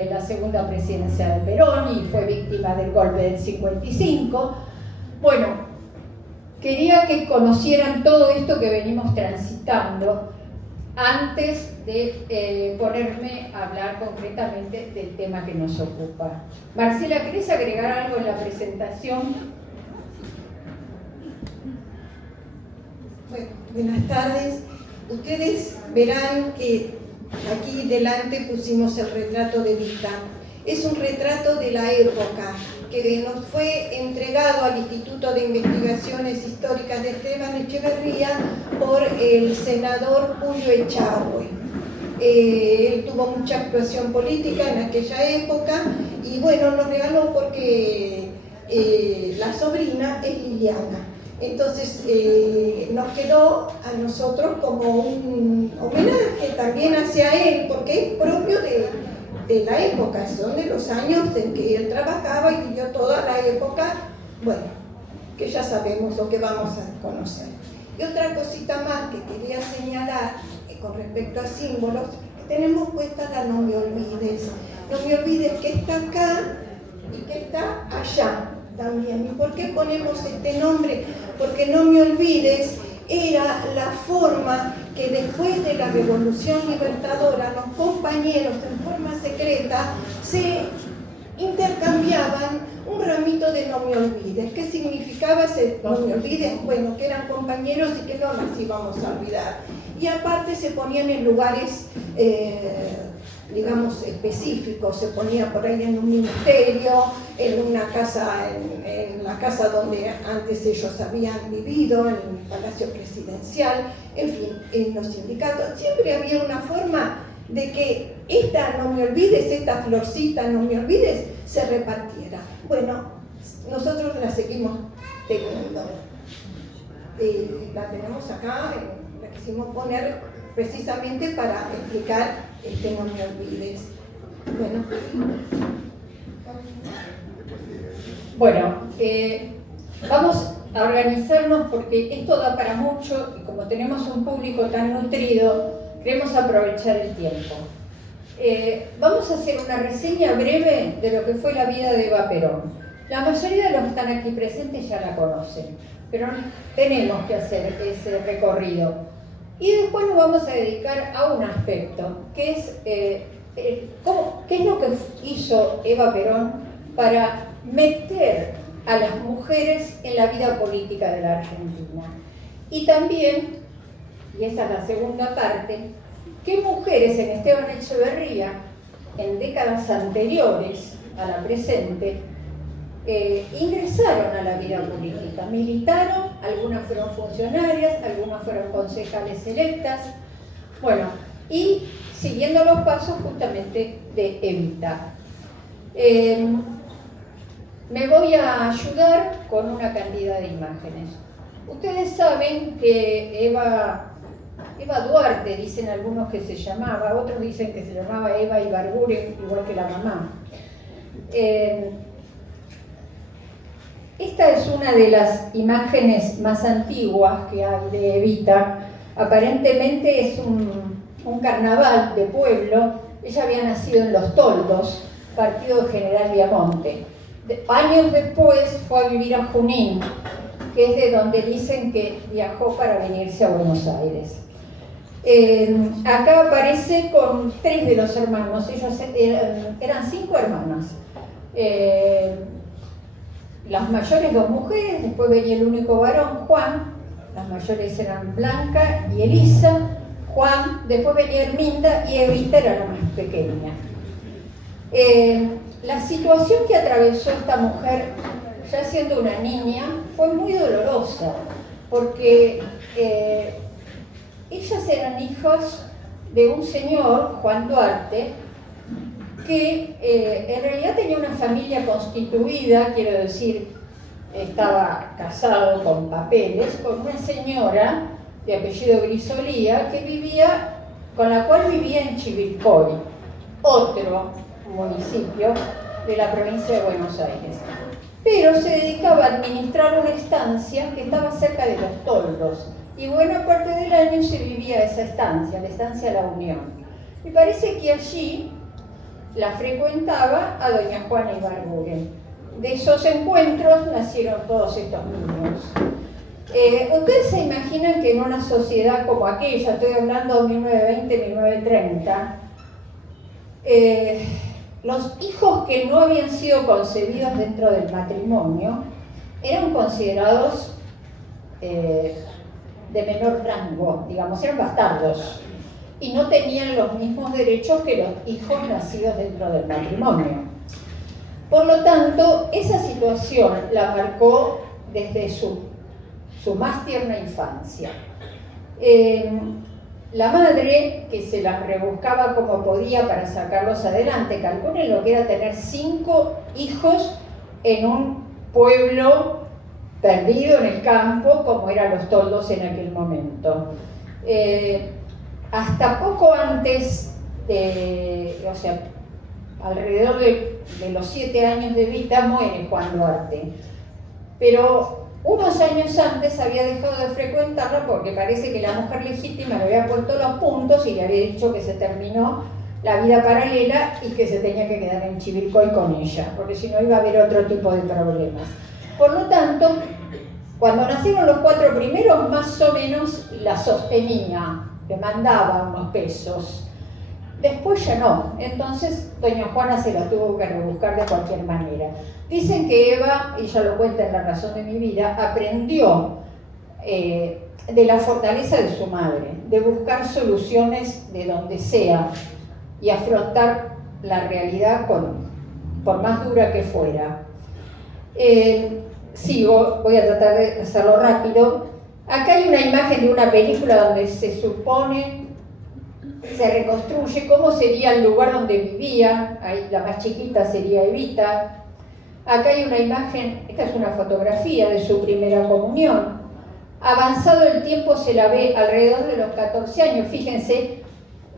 en la segunda presidencia de Perón y fue víctima del golpe del 55. Bueno, quería que conocieran todo esto que venimos transitando antes de ponerme a hablar concretamente del tema que nos ocupa. Marcela, ¿querés agregar algo en la presentación? Bueno, buenas tardes. Ustedes verán que aquí delante pusimos el retrato de Evita. Es un retrato de la época que nos fue entregado al Instituto de Investigaciones Históricas de Esteban Echeverría por el senador Julio Echagüe. Él tuvo mucha actuación política en aquella época y bueno, nos regaló porque la sobrina es Liliana. Entonces nos quedó a nosotros como un homenaje también hacia él, porque es propio de la época, son de los años en que él trabajaba y vivió toda la época, bueno, que ya sabemos o que vamos a conocer. Y otra cosita más que quería señalar con respecto a símbolos, que tenemos puesta la no me olvides. No me olvides que está acá y que está allá también. ¿Y por qué ponemos este nombre? Porque no me olvides era la forma que después de la Revolución Libertadora los compañeros en forma secreta se intercambiaban un ramito de no me olvides. ¿Qué significaba ese no me olvides? Bueno, que eran compañeros y que no nos íbamos a olvidar. Y aparte se ponían en lugares digamos, específicos, se ponía por ahí en un ministerio, en una casa, en la casa donde antes ellos habían vivido, en el Palacio Presidencial, en fin, en los sindicatos. Siempre había una forma de que esta no me olvides, esta florcita no me olvides, se repartiera. Bueno, nosotros la seguimos teniendo. La tenemos acá, la quisimos poner precisamente para explicar no me olvides. Bueno, vamos a organizarnos porque esto da para mucho y como tenemos un público tan nutrido, queremos aprovechar el tiempo. Vamos a hacer una reseña breve de lo que fue la vida de Eva Perón. La mayoría de los que están aquí presentes ya la conocen, pero tenemos que hacer ese recorrido. Y después nos vamos a dedicar a un aspecto, que es qué es lo que hizo Eva Perón para meter a las mujeres en la vida política de la Argentina. Y también, y esta es la segunda parte, qué mujeres en Esteban Echeverría, en décadas anteriores a la presente, ingresaron a la vida política, militaron, algunas fueron funcionarias, algunas fueron concejales electas, bueno, y siguiendo los pasos justamente de Evita. Me voy a ayudar con una cantidad de imágenes. Ustedes saben que Eva Duarte, dicen algunos que se llamaba, otros dicen que se llamaba Eva Ibarguren, igual que la mamá. Esta es una de las imágenes más antiguas que hay de Evita. Aparentemente es un carnaval de pueblo. Ella había nacido en Los Toldos, partido de General Viamonte. Años después fue a vivir a Junín, que es de donde dicen que viajó para venirse a Buenos Aires. Acá aparece con 3 de los hermanos. Ellos eran 5 hermanas. Las mayores 2 mujeres, después venía el único varón, Juan. Las mayores eran Blanca y Elisa, Juan, después venía Herminda y Evita era la más pequeña. La situación que atravesó esta mujer, ya siendo una niña, fue muy dolorosa, porque ellas eran hijas de un señor, Juan Duarte, que en realidad tenía una familia constituida, quiero decir, estaba casado con papeles, con una señora de apellido Grisolía, con la cual vivía en Chivilcoy, otro municipio de la provincia de Buenos Aires. Pero se dedicaba a administrar una estancia que estaba cerca de Los Toldos, y buena parte del año se vivía esa estancia, la estancia La Unión. Me parece que allí la frecuentaba a doña Juana Ibarguren. De esos encuentros nacieron todos estos niños. ¿Ustedes se imaginan que en una sociedad como aquella, estoy hablando de 1920-1930, los hijos que no habían sido concebidos dentro del matrimonio eran considerados de menor rango, digamos, eran bastardos, y no tenían los mismos derechos que los hijos nacidos dentro del matrimonio? Por lo tanto, esa situación la marcó desde su más tierna infancia. La madre, que se las rebuscaba como podía para sacarlos adelante, calculen lo que era tener 5 hijos en un pueblo perdido en el campo, como eran Los Toldos en aquel momento. Hasta poco antes o sea, alrededor de los 7 años de Evita, muere Juan Duarte. Pero unos años antes había dejado de frecuentarla porque parece que la mujer legítima le había puesto los puntos y le había dicho que se terminó la vida paralela y que se tenía que quedar en Chivilcoy con ella, porque si no iba a haber otro tipo de problemas. Por lo tanto, cuando nacieron los 4 primeros, más o menos la sostenía, le mandaba unos pesos. Después ya no, entonces doña Juana se la tuvo que rebuscar de cualquier manera. Dicen que Eva, y ella lo cuenta en La razón de mi vida, aprendió de la fortaleza de su madre, de buscar soluciones de donde sea y afrontar la realidad por más dura que fuera. Sigo, voy a tratar de hacerlo rápido. Acá hay una imagen de una película donde se supone, se reconstruye cómo sería el lugar donde vivía. Ahí la más chiquita sería Evita. Acá hay una imagen, esta es una fotografía de su primera comunión. Avanzado el tiempo se la ve alrededor de los 14 años, fíjense,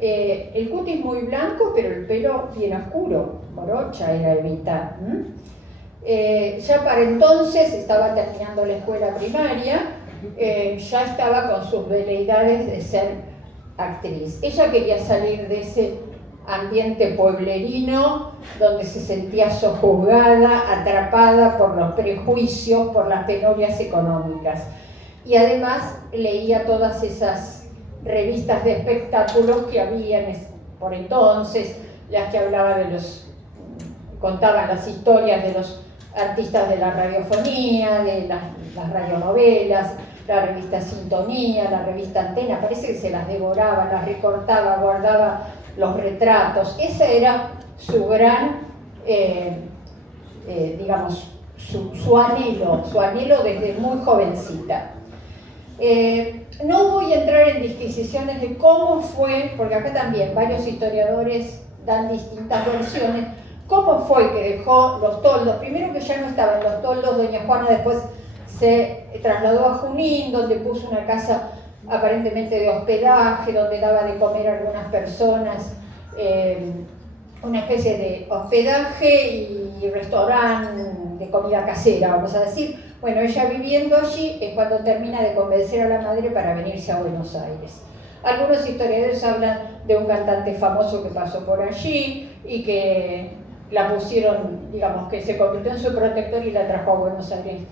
el cutis muy blanco, pero el pelo bien oscuro, morocha era Evita. Ya para entonces estaba terminando la escuela primaria, ya estaba con sus veleidades de ser actriz. Ella quería salir de ese ambiente pueblerino donde se sentía sojuzgada, atrapada por los prejuicios, por las penurias económicas. Y además leía todas esas revistas de espectáculos que había por entonces, las que hablaban contaban las historias de los artistas de la radiofonía, de las radionovelas, la revista Sintonía, la revista Antena, parece que se las devoraba, las recortaba, guardaba los retratos. Ese era su gran, digamos, su anhelo desde muy jovencita. No voy a entrar en disquisiciones de cómo fue, porque acá también varios historiadores dan distintas versiones, cómo fue que dejó Los Toldos. Primero que ya no estaba en Los Toldos, doña Juana después se trasladó a Junín, donde puso una casa aparentemente de hospedaje, donde daba de comer a algunas personas, una especie de hospedaje y restaurante de comida casera, vamos a decir. Bueno, ella viviendo allí es cuando termina de convencer a la madre para venirse a Buenos Aires. Algunos historiadores hablan de un cantante famoso que pasó por allí y que la pusieron, digamos, que se convirtió en su protector y la trajo a Buenos Aires.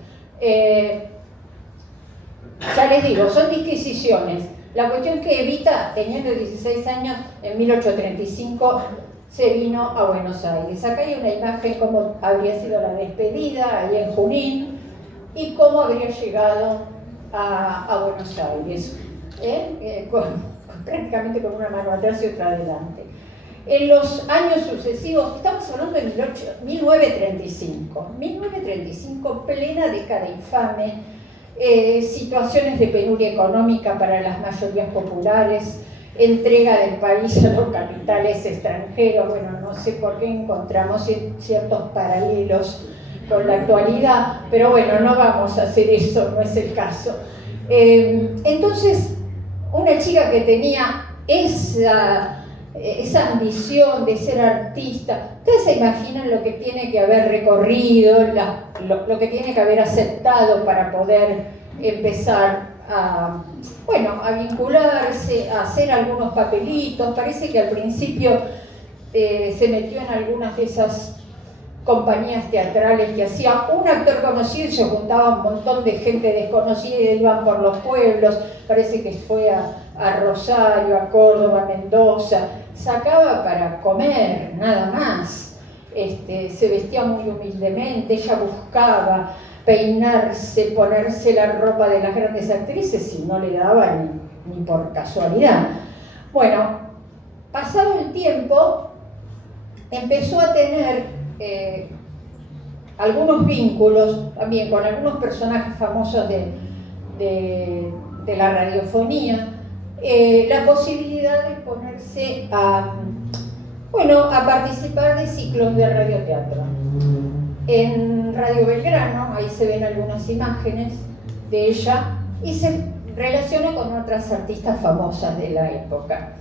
Ya les digo, son disquisiciones. La cuestión es que Evita, teniendo 16 años, en 1835 se vino a Buenos Aires. Acá hay una imagen cómo habría sido la despedida ahí en Junín y cómo habría llegado a Buenos Aires, prácticamente con una mano atrás y otra adelante. En los años sucesivos, estamos hablando de 1935, plena década infame, situaciones de penuria económica para las mayorías populares, entrega del país a los capitales extranjeros. Bueno, no sé por qué encontramos ciertos paralelos con la actualidad, pero bueno, no vamos a hacer eso, no es el caso. Entonces, una chica que tenía esa ambición de ser artista, ¿ustedes se imaginan lo que tiene que haber recorrido, lo que tiene que haber aceptado para poder empezar a vincularse, a hacer algunos papelitos? Parece que al principio se metió en algunas de esas compañías teatrales que hacía un actor conocido y se juntaba un montón de gente desconocida y iban por los pueblos. Parece que fue a Rosario, a Córdoba, a Mendoza. Sacaba para comer, nada más. Se vestía muy humildemente, ella buscaba peinarse, ponerse la ropa de las grandes actrices y no le daba ni por casualidad. Bueno, pasado el tiempo, empezó a tener algunos vínculos también con algunos personajes famosos de la radiofonía, la posibilidad de ponerse a participar de ciclos de radioteatro. En Radio Belgrano, ahí se ven algunas imágenes de ella, y se relaciona con otras artistas famosas de la época.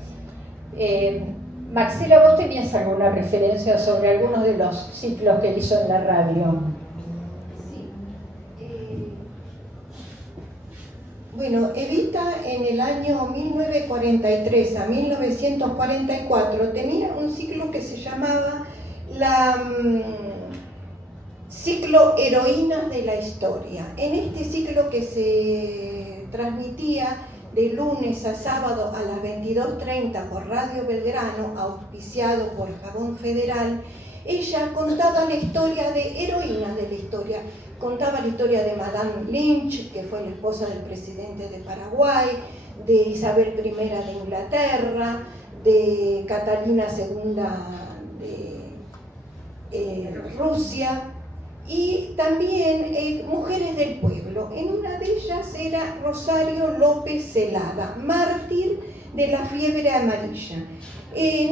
Marcela, ¿vos tenías alguna referencia sobre algunos de los ciclos que hizo en la radio? Sí. Bueno, Evita en el año 1943 a 1944 tenía un ciclo que se llamaba Ciclo Heroínas de la Historia. En este ciclo, que se transmitía de lunes a sábado a las 22:30 por Radio Belgrano, auspiciado por Jabón Federal, ella contaba la historia de heroínas de la historia. Contaba la historia de Madame Lynch, que fue la esposa del presidente de Paraguay, de Isabel I de Inglaterra, de Catalina II de Rusia, y también mujeres del pueblo. En una de ellas era Rosario López Celada, mártir de la fiebre amarilla.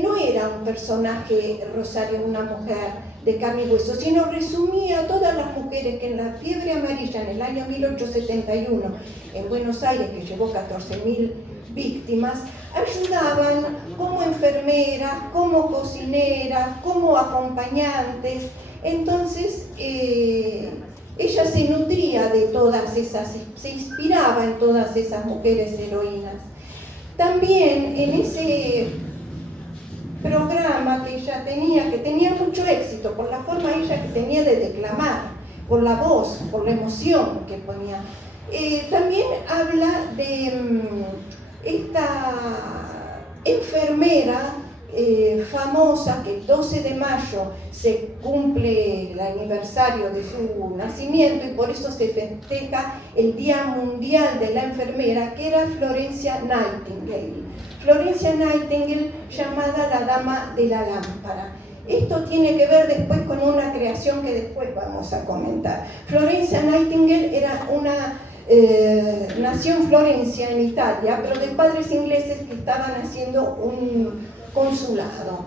No era un personaje, Rosario, una mujer de carne y hueso, sino resumía a todas las mujeres que en la fiebre amarilla en el año 1871 en Buenos Aires, que llevó 14.000 víctimas, ayudaban como enfermeras, como cocineras, como acompañantes. Entonces ella se nutría de todas esas, se inspiraba en todas esas mujeres heroínas. También en ese programa que ella tenía, que tenía mucho éxito por la forma ella que tenía de declamar, por la voz, por la emoción que ponía, también habla de esta enfermera famosa, que el 12 de mayo se cumple el aniversario de su nacimiento y por eso se festeja el Día Mundial de la Enfermera, que era Florencia Nightingale. Florencia Nightingale, llamada la Dama de la Lámpara. Esto tiene que ver después con una creación que después vamos a comentar. Florencia Nightingale era nació en Florencia, en Italia, pero de padres ingleses que estaban haciendo un consulado.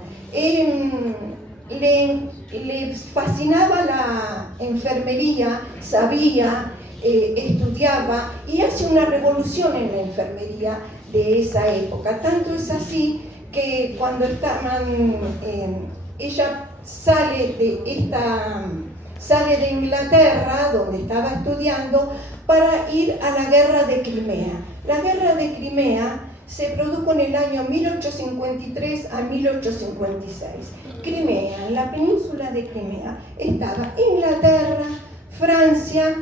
Le fascinaba la enfermería, sabía, estudiaba y hace una revolución en la enfermería de esa época. Tanto es así que cuando ella sale de Inglaterra, donde estaba estudiando, para ir a la guerra de Crimea. La guerra de Crimea se produjo en el año 1853 a 1856. Crimea, en la península de Crimea, estaba Inglaterra, Francia,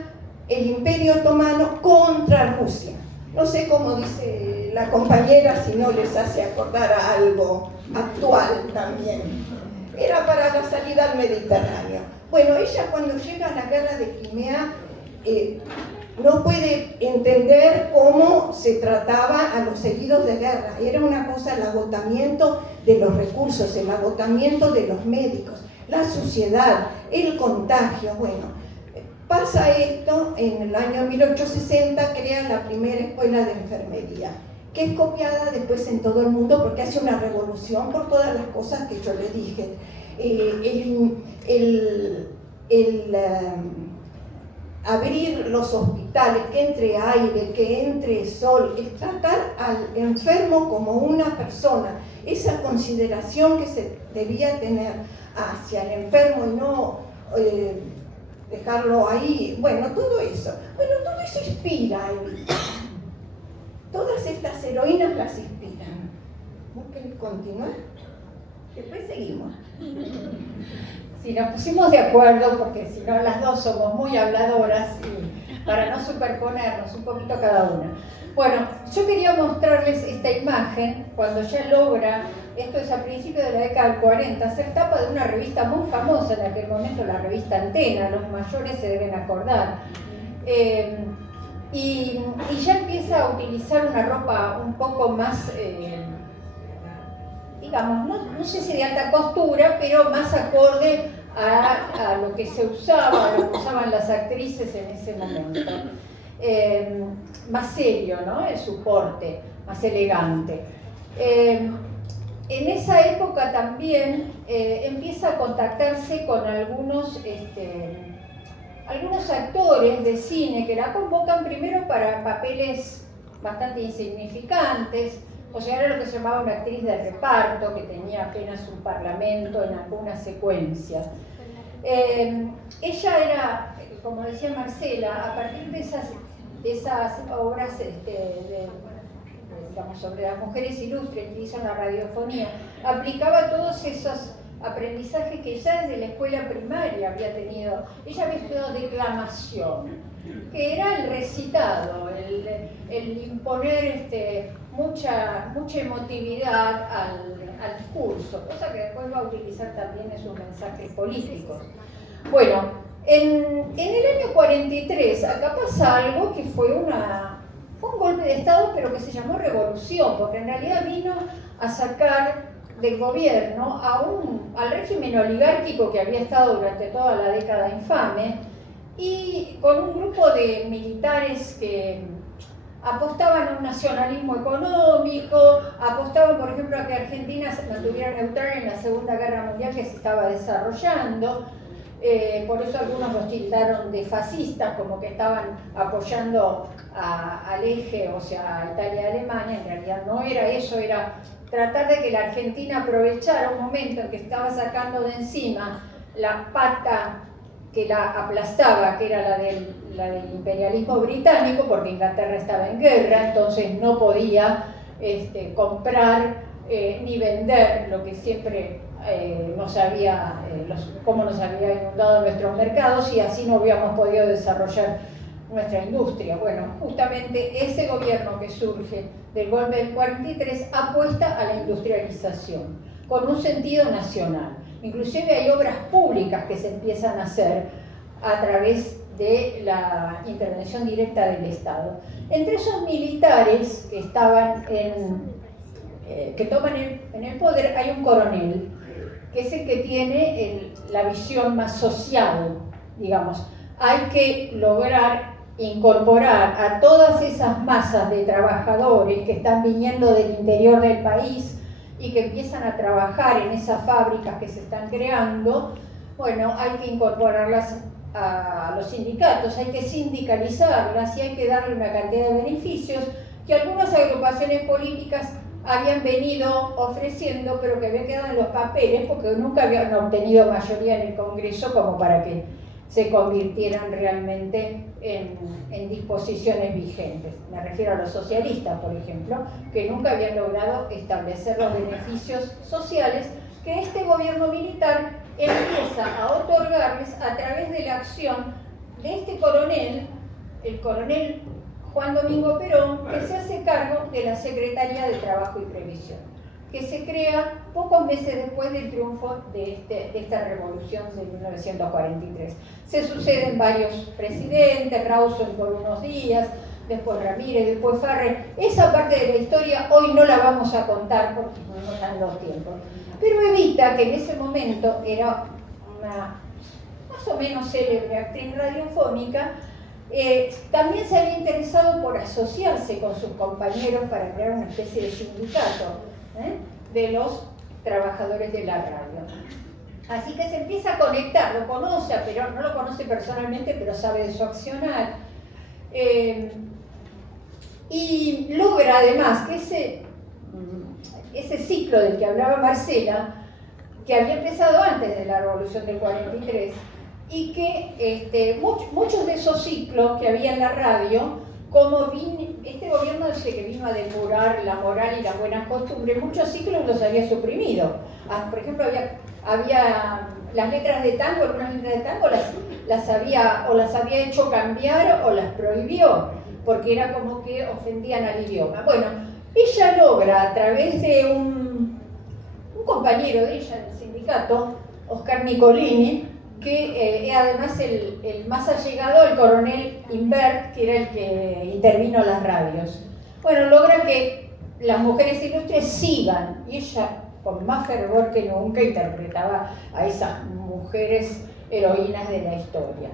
el Imperio Otomano contra Rusia. No sé cómo dice la compañera, si no les hace acordar a algo actual también. Era para la salida al Mediterráneo. Bueno, ella cuando llega a la guerra de Crimea no puede entender cómo se trataba a los heridos de guerra. Era una cosa, el agotamiento de los recursos, el agotamiento de los médicos, la suciedad, el contagio. Bueno, pasa esto, en el año 1860 crea la primera escuela de enfermería, que es copiada después en todo el mundo porque hace una revolución por todas las cosas que yo le dije. Abrir los hospitales, que entre aire, que entre sol, es tratar al enfermo como una persona. Esa consideración que se debía tener hacia el enfermo y no dejarlo ahí, bueno, todo eso inspira a Evita. Todas estas heroínas las inspiran. ¿No querés continuar? Después seguimos. Sí, nos pusimos de acuerdo porque si no las dos somos muy habladoras y para no superponernos un poquito cada una. Bueno, yo quería mostrarles esta imagen cuando ya logra, esto es a principios de la década del 40, ser tapa de una revista muy famosa en aquel momento, la revista Antena, los mayores se deben acordar. Y ya empieza a utilizar una ropa un poco más, digamos, no sé si de alta costura, pero más acorde a lo que se usaba, a lo que usaban las actrices en ese momento. Más serio, ¿no? El soporte, más elegante. En esa época también empieza a contactarse con algunos actores de cine que la convocan primero para papeles bastante insignificantes, o sea, era lo que se llamaba una actriz de reparto, que tenía apenas un parlamento en algunas secuencias. Ella era, como decía Marcela, a partir de esas obras digamos, sobre las mujeres ilustres que hizo en la radiofonía, aplicaba todos esos aprendizaje que ya desde la escuela primaria había tenido. Ella había estudiado declamación, que era el recitado, el imponer mucha emotividad al discurso, cosa que después va a utilizar también en sus mensajes políticos. Bueno, en el año 43 acá pasa algo que fue un golpe de Estado, pero que se llamó revolución, porque en realidad vino a sacar del gobierno al régimen oligárquico que había estado durante toda la década infame, y con un grupo de militares que apostaban a un nacionalismo económico, apostaban, por ejemplo, a que Argentina se mantuviera neutral en la Segunda Guerra Mundial que se estaba desarrollando. Por eso algunos los tildaron de fascistas, como que estaban apoyando al eje, o sea, a Italia y Alemania. En realidad no era eso, era tratar de que la Argentina aprovechara un momento en que estaba sacando de encima la pata que la aplastaba, que era la del imperialismo británico, porque Inglaterra estaba en guerra, entonces no podía comprar ni vender lo que siempre cómo nos había inundado nuestros mercados, y así no habíamos podido desarrollar nuestra industria. Bueno, justamente ese gobierno que surge del golpe del 43 apuesta a la industrialización, con un sentido nacional. Inclusive hay obras públicas que se empiezan a hacer a través de la intervención directa del Estado. Entre esos militares que estaban que toman en el poder hay un coronel, que es el que tiene la visión más social, digamos. Hay que lograr incorporar a todas esas masas de trabajadores que están viniendo del interior del país y que empiezan a trabajar en esas fábricas que se están creando. Bueno, hay que incorporarlas a los sindicatos, hay que sindicalizarlas y hay que darle una cantidad de beneficios que algunas agrupaciones políticas habían venido ofreciendo, pero que habían quedado en los papeles porque nunca habían obtenido mayoría en el Congreso como para que se convirtieran realmente en disposiciones vigentes. Me refiero a los socialistas, por ejemplo, que nunca habían logrado establecer los beneficios sociales que este gobierno militar empieza a otorgarles a través de la acción de este coronel, el coronel Juan Domingo Perón, que se hace cargo de la Secretaría de Trabajo y Previsión, que se crea pocos meses después del triunfo de esta revolución de 1943. Se suceden varios presidentes, Rawson por unos días, después Ramírez, después Farrell. Esa parte de la historia hoy no la vamos a contar porque no están los tiempos. Pero Evita, que en ese momento era una más o menos célebre actriz radiofónica, también se había interesado por asociarse con sus compañeros para crear una especie de sindicato de los trabajadores de la radio. Así que se empieza a conectar, lo conoce a Perón, no lo conoce personalmente, pero sabe de su accionar. Y logra además que ese ciclo del que hablaba Marcela, que había empezado antes de la Revolución del 43, y que muchos de esos ciclos que había en la radio este gobierno desde que vino a depurar la moral y las buenas costumbres, muchos ciclos los había suprimido. Por ejemplo, había las letras de tango, algunas letras de tango las había hecho cambiar o las prohibió, porque era como que ofendían al idioma. Bueno, ella logra a través de un compañero de ella del sindicato, Oscar Nicolini, que además el más allegado, el coronel Imbert, que era el que intervino en las radios. Bueno, logra que las mujeres ilustres sigan, y ella con más fervor que nunca interpretaba a esas mujeres heroínas de la historia.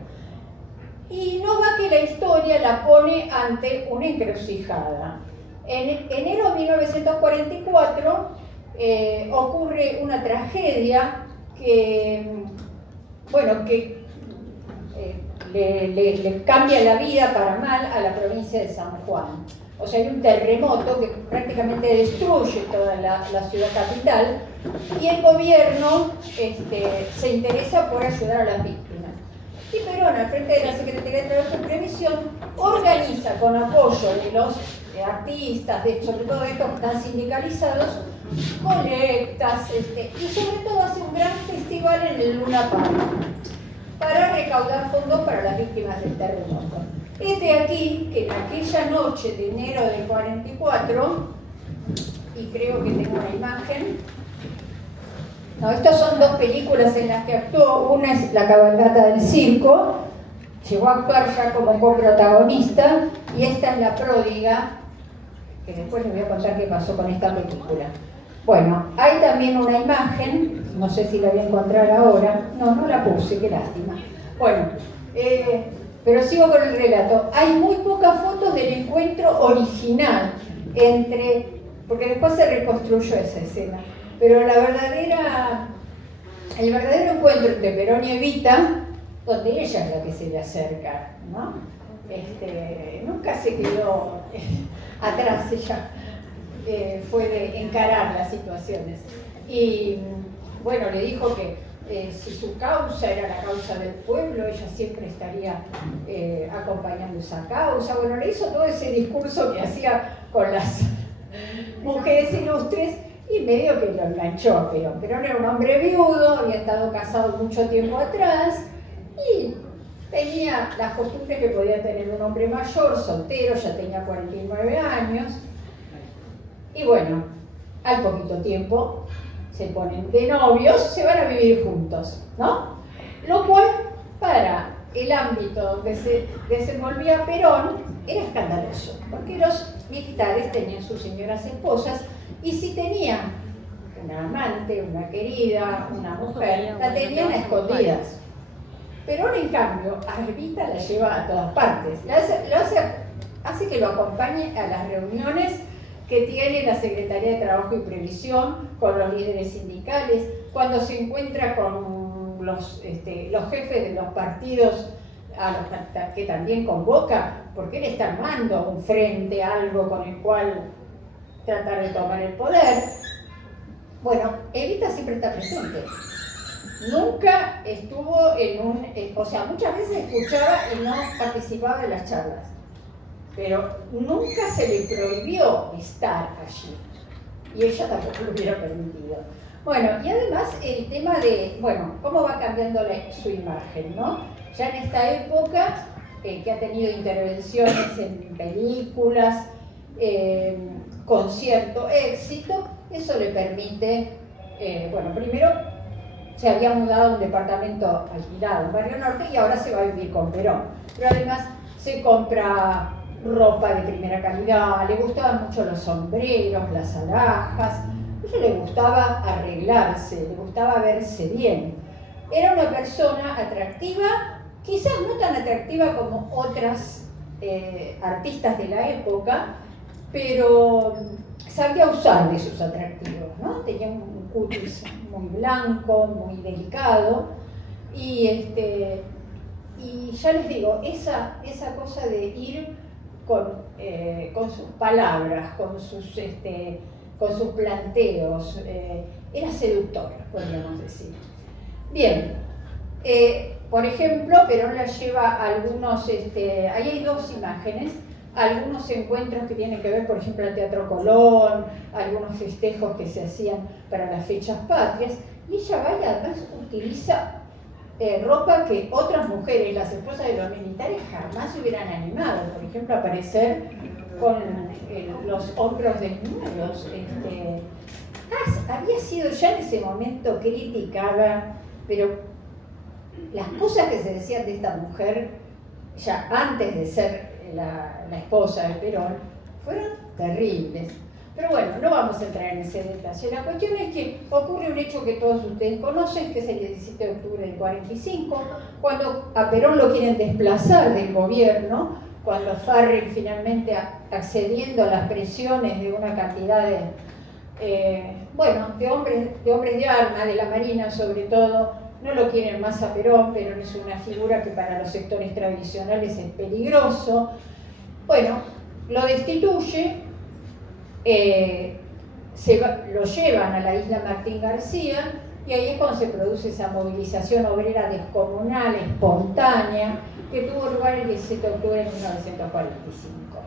Y no va que la historia la pone ante una encrucijada. En enero de 1944 ocurre una tragedia que le cambia la vida para mal a la provincia de San Juan. O sea, hay un terremoto que prácticamente destruye toda la ciudad capital y el gobierno se interesa por ayudar a las víctimas. Y Perón, al frente de la Secretaría de Trabajo y Previsión, organiza con apoyo de los artistas, sobre todo de estos que están sindicalizados, colectas, y sobre todo hace un gran festival en el Luna Park para recaudar fondos para las víctimas del terremoto. Aquí que en aquella noche de enero del 44, y creo que tengo una imagen, estas son dos películas en las que actuó. Una es La cabalgata del circo, llegó a actuar ya como coprotagonista, y esta es La pródiga, que después les voy a contar qué pasó con esta película. Bueno, hay también una imagen, no sé si la voy a encontrar ahora, no la puse, qué lástima. Bueno, pero sigo con el relato. Hay muy pocas fotos del encuentro original porque después se reconstruyó esa escena, pero el verdadero encuentro entre Perón y Evita, donde ella es la que se le acerca, ¿no? Nunca se quedó atrás, ella fue de encarar las situaciones. Y bueno, le dijo que si su causa era la causa del pueblo, ella siempre estaría acompañando esa causa. Bueno, le hizo todo ese discurso que hacía con las mujeres ilustres y medio que lo enganchó a Perón. Perón era un hombre viudo, había estado casado mucho tiempo atrás y tenía las costumbres que podía tener un hombre mayor, soltero, ya tenía 49 años. Y bueno, al poquito tiempo se ponen de novios, se van a vivir juntos, ¿no? Lo cual, para el ámbito donde se desenvolvía Perón, era escandaloso, porque los militares tenían sus señoras esposas, y si tenían una amante, una querida, una mujer, la tenían a escondidas. Perón, en cambio, a Evita la lleva a todas partes, hace que lo acompañe a las reuniones que tiene la Secretaría de Trabajo y Previsión con los líderes sindicales, cuando se encuentra con los jefes de los partidos a los que también convoca, porque él está armando un frente, algo con el cual tratar de tomar el poder. Bueno, Evita siempre está presente. Nunca estuvo muchas veces escuchaba y no participaba de las charlas, pero nunca se le prohibió estar allí, y ella tampoco lo hubiera permitido. Bueno, y además el tema de, cómo va cambiando su imagen, ¿no? Ya en esta época, que ha tenido intervenciones en películas, con cierto éxito, eso le permite, primero se había mudado a un departamento alquilado en Barrio Norte y ahora se va a vivir con Perón, pero además se compra ropa de primera calidad, le gustaban mucho los sombreros, las alhajas, a ella le gustaba arreglarse, le gustaba verse bien. Era una persona atractiva, quizás no tan atractiva como otras artistas de la época, pero sabía usar de sus atractivos, ¿no? Tenía un cutis muy blanco, muy delicado, y ya les digo, esa cosa de ir con sus palabras, con sus planteos, era seductora, podríamos decir. Bien, por ejemplo, Perón la lleva a algunos, ahí hay dos imágenes, algunos encuentros que tienen que ver, por ejemplo, al Teatro Colón, algunos festejos que se hacían para las fechas patrias, y ella va y además utiliza ropa que otras mujeres, las esposas de los militares, jamás se hubieran animado, por ejemplo, a aparecer con los hombros desnudos. Había sido ya en ese momento criticada, pero las cosas que se decían de esta mujer, ya antes de ser la esposa de Perón, fueron terribles. Pero bueno, no vamos a entrar en ese detalle. La cuestión es que ocurre un hecho que todos ustedes conocen, que es el 17 de octubre del 45, cuando a Perón lo quieren desplazar del gobierno, cuando Farrell finalmente, accediendo a las presiones de una cantidad de hombres de armas, de la Marina sobre todo, no lo quieren más a Perón. Perón es una figura que para los sectores tradicionales es peligroso. Bueno, lo destituye, lo llevan a la isla Martín García, y ahí es cuando se produce esa movilización obrera descomunal, espontánea, que tuvo lugar el 17 de octubre de 1945.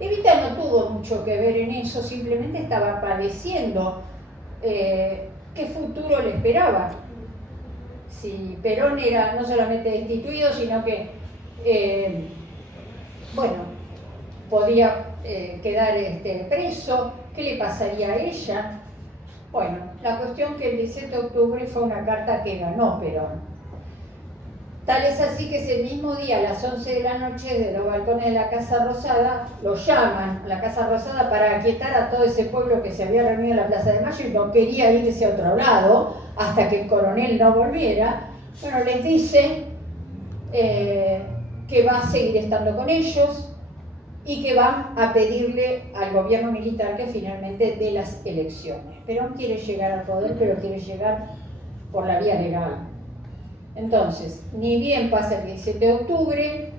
Evita no tuvo mucho que ver en eso, simplemente estaba padeciendo qué futuro le esperaba. Si Perón era no solamente destituido, sino que, podía quedar preso, ¿qué le pasaría a ella? Bueno, la cuestión que el 17 de octubre fue una carta que ganó Perón. Tal es así que ese mismo día, a las 11 de la noche, de los balcones de la Casa Rosada, lo llaman a la Casa Rosada para aquietar a todo ese pueblo que se había reunido en la Plaza de Mayo y no quería irse a otro lado hasta que el coronel no volviera. Bueno, les dice que va a seguir estando con ellos y que van a pedirle al gobierno militar que finalmente dé las elecciones. Perón quiere llegar al poder, pero quiere llegar por la vía legal. Entonces, ni bien pasa el 17 de octubre,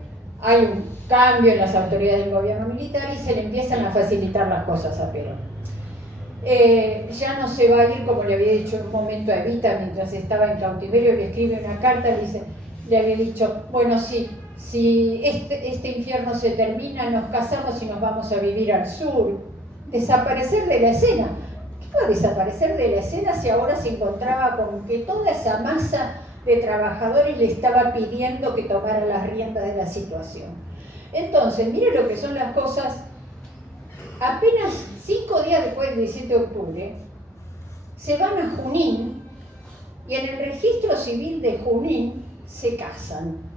hay un cambio en las autoridades del gobierno militar y se le empiezan a facilitar las cosas a Perón. Ya no se va a ir, como le había dicho en un momento a Evita mientras estaba en cautiverio, le escribe una carta, le había dicho, bueno, sí, si este infierno se termina, nos casamos y nos vamos a vivir al sur. Desaparecer de la escena. ¿Qué va a desaparecer de la escena si ahora se encontraba con que toda esa masa de trabajadores le estaba pidiendo que tomara las riendas de la situación? Entonces, mire lo que son las cosas. Apenas 5 días después del 17 de octubre, se van a Junín y en el registro civil de Junín se casan.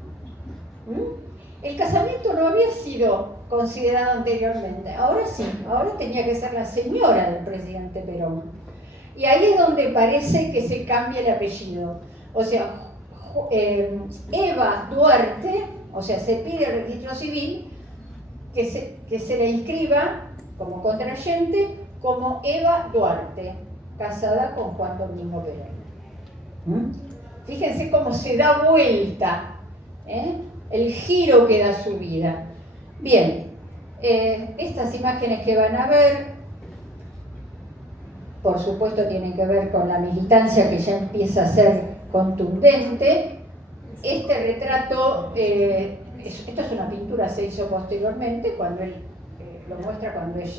El casamiento no había sido considerado anteriormente, ahora sí, ahora tenía que ser la señora del presidente Perón. Y ahí es donde parece que se cambia el apellido. O sea, Eva Duarte, o sea, se pide al registro civil que se le inscriba como contrayente como Eva Duarte, casada con Juan Domingo Perón. Fíjense cómo se da vuelta, el giro que da su vida. Bien, estas imágenes que van a ver, por supuesto tienen que ver con la militancia que ya empieza a ser contundente. Este retrato, esto es una pintura, se hizo posteriormente, cuando él lo muestra cuando él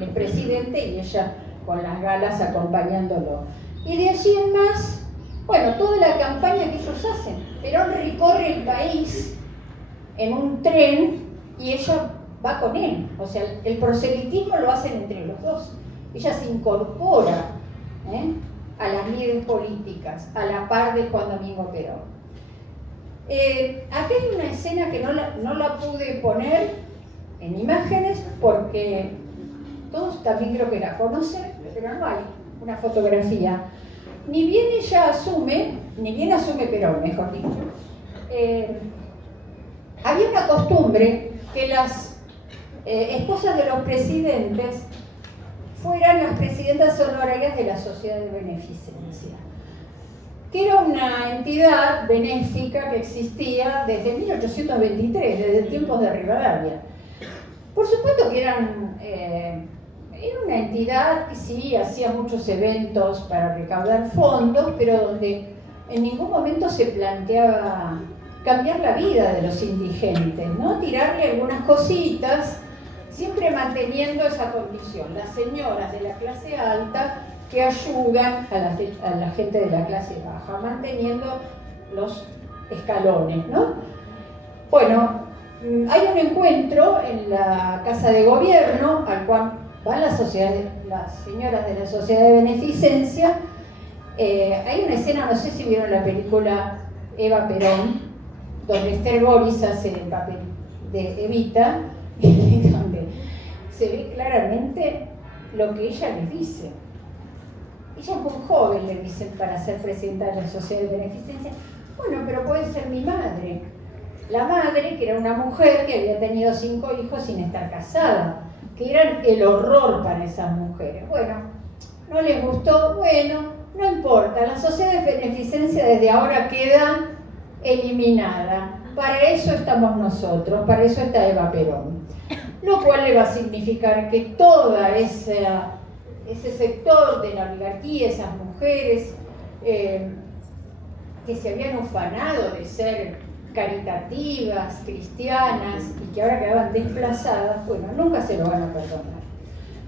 es presidente y ella con las galas acompañándolo. Y de allí en más, bueno, toda la campaña que ellos hacen. Perón recorre el país en un tren y ella va con él. O sea, el proselitismo lo hacen entre los dos. Ella se incorpora a las lides políticas, a la par de Juan Domingo Perón. Aquí hay una escena que no la pude poner en imágenes porque todos también creo que la conocen, pero no hay una fotografía. Ni bien asume Perón, mejor dicho. Había una costumbre que las esposas de los presidentes fueran las presidentas honorarias de la Sociedad de Beneficencia, que era una entidad benéfica que existía desde 1823, desde tiempos de Rivadavia. Por supuesto que era una entidad que sí hacía muchos eventos para recaudar fondos, pero donde en ningún momento se planteaba cambiar la vida de los indigentes, ¿no? Tirarle algunas cositas, siempre manteniendo esa condición. Las señoras de la clase alta que ayudan a la gente de la clase baja, manteniendo los escalones, ¿no? Bueno, hay un encuentro en la Casa de Gobierno al cual van las señoras de la Sociedad de Beneficencia. Hay una escena, no sé si vieron la película Eva Perón, donde Esther Boris hace el papel de Evita, donde se ve claramente lo que ella les dice. Ella es muy joven, le dicen, para ser presidenta de la Sociedad de Beneficencia. Bueno, pero puede ser mi madre. La madre, que era una mujer que había tenido 5 hijos sin estar casada, que eran el horror para esas mujeres. Bueno, no les gustó, bueno, no importa, la Sociedad de Beneficencia desde ahora queda eliminada. Para eso estamos nosotros, para eso está Eva Perón. Lo cual le va a significar que toda ese sector de la oligarquía, esas mujeres que se habían ufanado de ser caritativas, cristianas, y que ahora quedaban desplazadas, bueno, nunca se lo van a perdonar.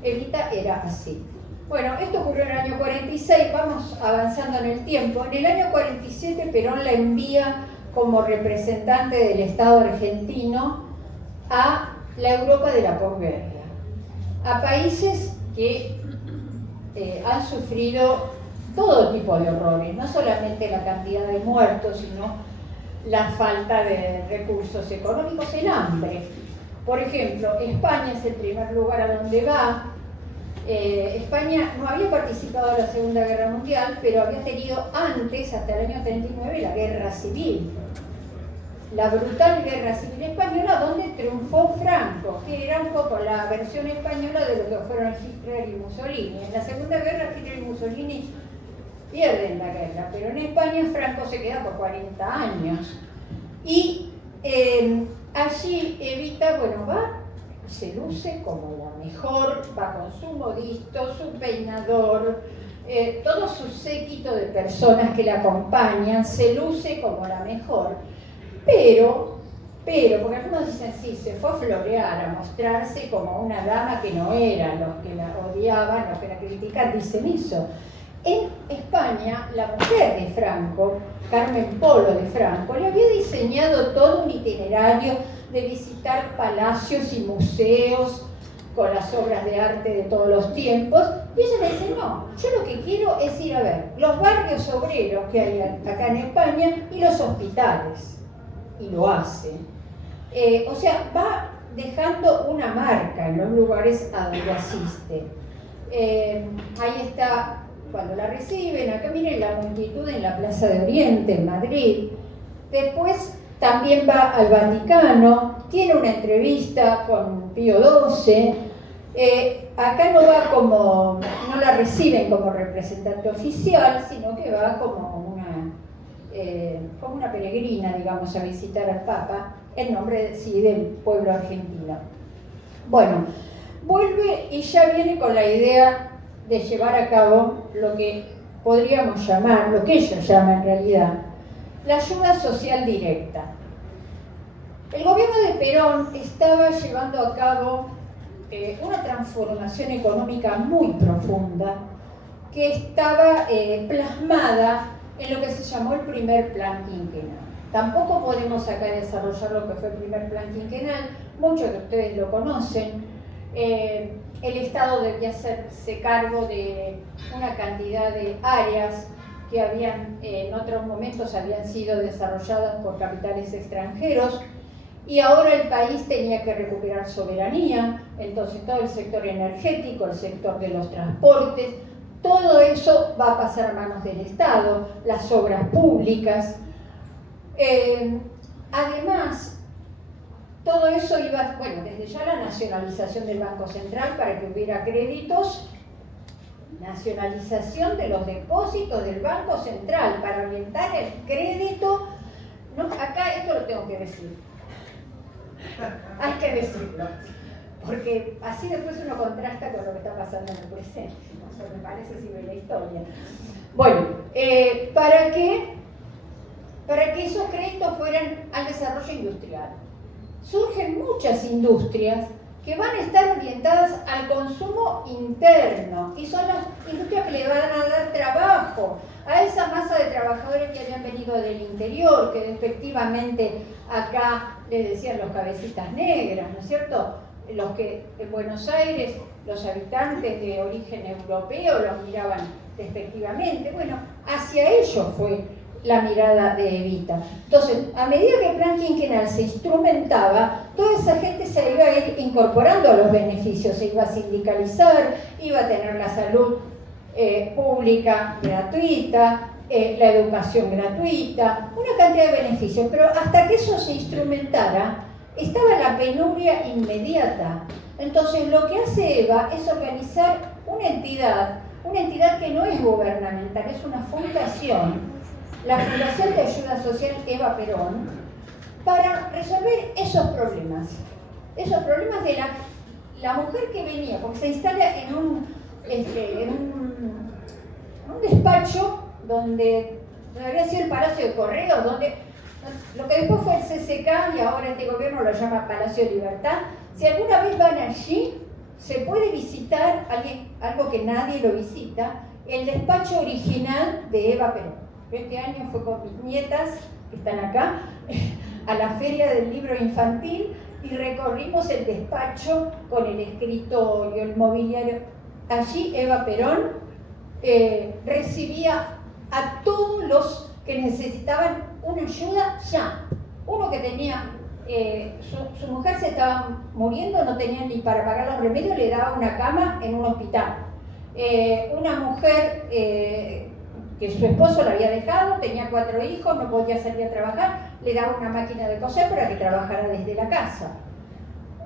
Evita era así. Bueno, esto ocurrió en el año 46, vamos avanzando en el tiempo. En el año 47 Perón la envía como representante del Estado argentino a la Europa de la posguerra, a países que han sufrido todo tipo de horrores, no solamente la cantidad de muertos, sino la falta de recursos económicos, el hambre. Por ejemplo, España es el primer lugar a donde va. España no había participado en la Segunda Guerra Mundial, pero había tenido antes, hasta el año 39, la Guerra Civil. La brutal Guerra Civil Española, donde triunfó Franco, que era un poco la versión española de lo que fueron Hitler y Mussolini. En la Segunda Guerra, Hitler y Mussolini pierden la guerra, pero en España Franco se queda por 40 años. Y allí Evita, bueno, va, se luce como la mejor, va con su modisto, su peinador, todo su séquito de personas que la acompañan, se luce como la mejor. Pero, porque algunos dicen, sí, se fue a florear, a mostrarse como una dama que no era, los que la odiaban, los que la critican, dicen eso. En España, la mujer de Franco, Carmen Polo de Franco, le había diseñado todo un itinerario de visitar palacios y museos con las obras de arte de todos los tiempos, y ella le dice, no, yo lo que quiero es ir a ver los barrios obreros que hay acá en España y los hospitales. Y lo hace. O sea, va dejando una marca en los lugares a donde asiste. Ahí está, cuando la reciben, acá miren la multitud en la Plaza de Oriente, en Madrid. Después también va al Vaticano, tiene una entrevista con Pío XII. Acá no va como, no la reciben como representante oficial, sino que va como una peregrina, digamos, a visitar al Papa, en nombre, sí, del pueblo argentino. Bueno, vuelve y ya viene con la idea de llevar a cabo lo que podríamos llamar, lo que ella llama en realidad, la ayuda social directa. El gobierno de Perón estaba llevando a cabo una transformación económica muy profunda que estaba plasmada en lo que se llamó el primer plan quinquenal. Tampoco podemos acá desarrollar lo que fue el primer plan quinquenal, muchos de ustedes lo conocen. El Estado debía hacerse cargo de una cantidad de áreas que en otros momentos habían sido desarrolladas por capitales extranjeros, y ahora el país tenía que recuperar soberanía, entonces todo el sector energético, el sector de los transportes, todo eso va a pasar a manos del Estado, las obras públicas. Además, todo eso iba, bueno, desde ya la nacionalización del Banco Central para que hubiera créditos, nacionalización de los depósitos del Banco Central para orientar el crédito. No, acá esto lo tengo que decir, hay que decirlo, porque así después uno contrasta con lo que está pasando en el presente, ¿no? Me parece si ve la historia. Bueno, para que para que esos créditos fueran al desarrollo industrial. Surgen muchas industrias que van a estar orientadas al consumo interno y son las industrias que le van a dar trabajo a esa masa de trabajadores que habían venido del interior, que efectivamente acá les decían los cabecitas negras, ¿no es cierto? Los que en Buenos Aires, los habitantes de origen europeo los miraban despectivamente. Bueno, hacia ellos fue la mirada de Evita. Entonces, a medida que el plan quinquenal se instrumentaba, toda esa gente se iba a ir incorporando a los beneficios, se iba a sindicalizar, iba a tener la salud pública gratuita, la educación gratuita, una cantidad de beneficios, pero hasta que eso se instrumentara, estaba la penuria inmediata. Entonces, lo que hace Eva es organizar una entidad que no es gubernamental, es una fundación, la Fundación de Ayuda Social Eva Perón, para resolver esos problemas de la mujer que venía, porque se instala en un despacho donde había sido el Palacio de Correos, donde lo que después fue el CCK y ahora este gobierno lo llama Palacio de Libertad. Si alguna vez van allí, se puede visitar algo que nadie lo visita, el despacho original de Eva Perón. Este año fue con mis nietas, que están acá, a la Feria del Libro Infantil y recorrimos el despacho con el escritorio, el mobiliario. Allí Eva Perón recibía a todos los que necesitaban una ayuda ya. Uno que tenía, su mujer se estaba muriendo, no tenía ni para pagar los remedios, le daba una cama en un hospital. Una mujer que su esposo la había dejado, tenía 4 hijos, no podía salir a trabajar, le daba una máquina de coser para que trabajara desde la casa.